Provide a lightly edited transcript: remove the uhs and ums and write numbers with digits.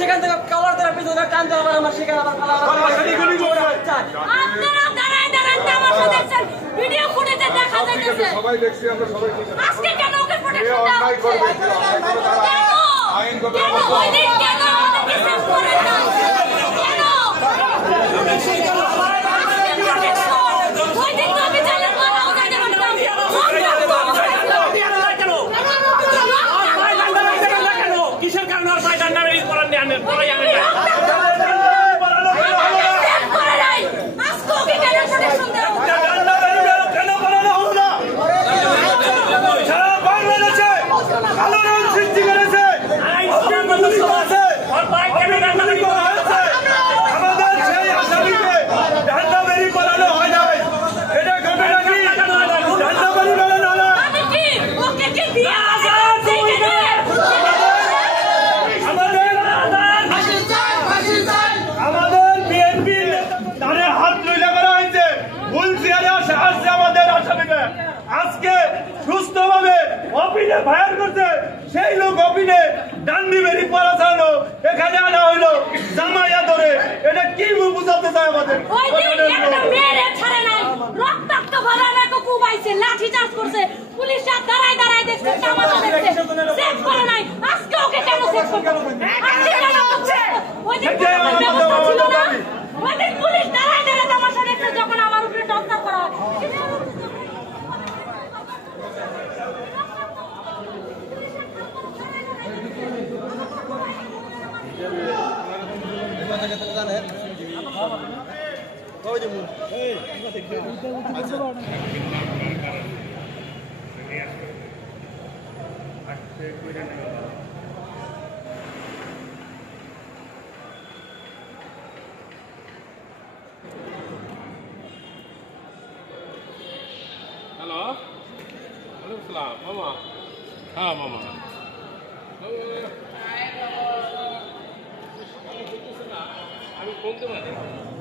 সেখান থেকে কলার দেওয়ার পিছনে টান দেওয়া আমার সেখানে আবার আপনারা দাঁড়ায় দাঁড়ায় তামাশা দেখছেন ভিডিও ফুটেজে দেখা যাচ্ছে সবাই দেখছি আমরা সবাই আজকে কেন ওকে প্রোটেকশন দেওয়া হচ্ছে আইন কত ওই দিন কেন আমাদের ডিসেস করে না কেন ওই দিন তো আমি জানলাম না ওদের কিসের কারণে আর ভাই ডান্ডা মেরে পড়ান নি আমি পড়াই আমি আজকে সুস্থভাবে অপিনে ফায়ার করতে সেই লোক অপিনে ডান্ডি বেরি পড়া চালানো এখানে আনা হইলো জামাইয়া ধরে এটা কি বুঝাতে চায় আমাদের ওই দিন একটা মেরে ছাড়ে নাই রক্তাক্ত ভরানা কো কুবাইছে লাঠি চার্জ করছে পুলিশ আর দাঁড়ায় দাঁড়ায় দেখছে তামাশা দেখছে সেভ করে নাই আজকে ওকে কেন সেভ করতে আজকে কেন হচ্ছে ওই দিন ব্যবস্থা ছিল না ওই দিন পুলিশ দাঁড়ায় দাঁড়ায় তামাশা দেখছে যখন আমার উপরে টর্চার করা হয় Halo, Waalaikumsalam, Mama. Ah, Mama. আমি ফোন তো মানে